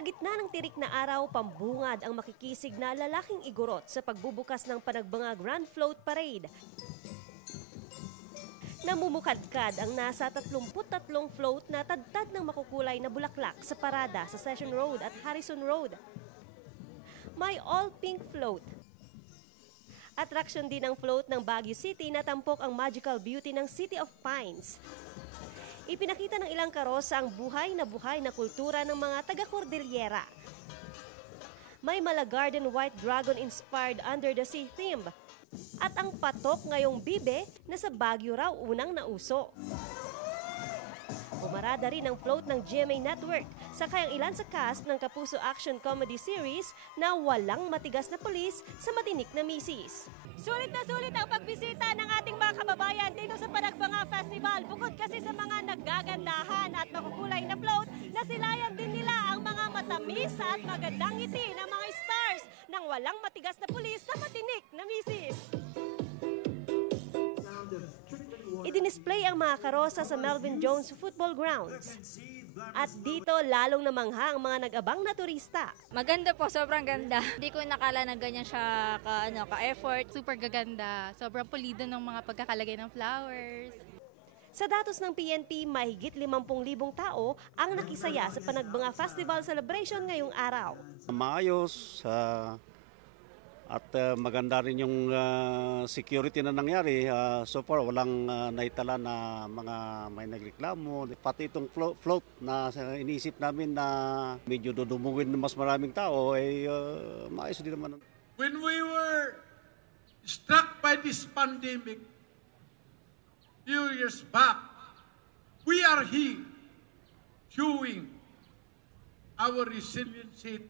Sa gitna ng tirik na araw, pambungad ang makikisig na lalaking igorot sa pagbubukas ng Panagbanga Grand Float Parade. Namumukadkad ang nasa 33 float na tadtad ng makukulay na bulaklak sa parada sa Session Road at Harrison Road. May all-pink float. Atraksyon din ang float ng Baguio City na tampok ang magical beauty ng City of Pines. Ipinakita ng ilang karosa ang buhay na kultura ng mga taga-Cordillera. May mala Garden White Dragon inspired Under the Sea theme. At ang patok ngayong bibe na sa Baguio raw unang nauso. Pumarada rin ang float ng GMA Network, sakay ang ilan sa cast ng Kapuso Action Comedy Series na walang matigas na pulis sa matinik na misis. Sulit na sulit ang pagbisita ng ating mga kababayan dito sa Panagbanga Festival. Bukod kasi sa mga naggagandahan at makukulay na float, nasilayan din nila ang mga matamis at magandang ngiti ng mga stars ng walang matigas na pulis sa matinik na misis. Idinisplay ang mga karosa sa Melvin Jones Football Grounds. At dito lalong namangha ang mga nag-abang na turista. Maganda po, sobrang ganda. Hindi ko nakala na ganyan siya ka-effort. Super gaganda. Sobrang pulido ng mga pagkakalagay ng flowers. Sa datos ng PNP, mahigit 50,000 tao ang nakisaya sa Panagbanga Festival Celebration ngayong araw. Maayos at maganda rin yung security na nangyari. So far, walang naitala na mga may nagreklamo. Pati itong float na iniisip namin na medyo dudumugin ng mas maraming tao, maayos din naman. When we were struck by this pandemic, few years back, we are here showing our resiliency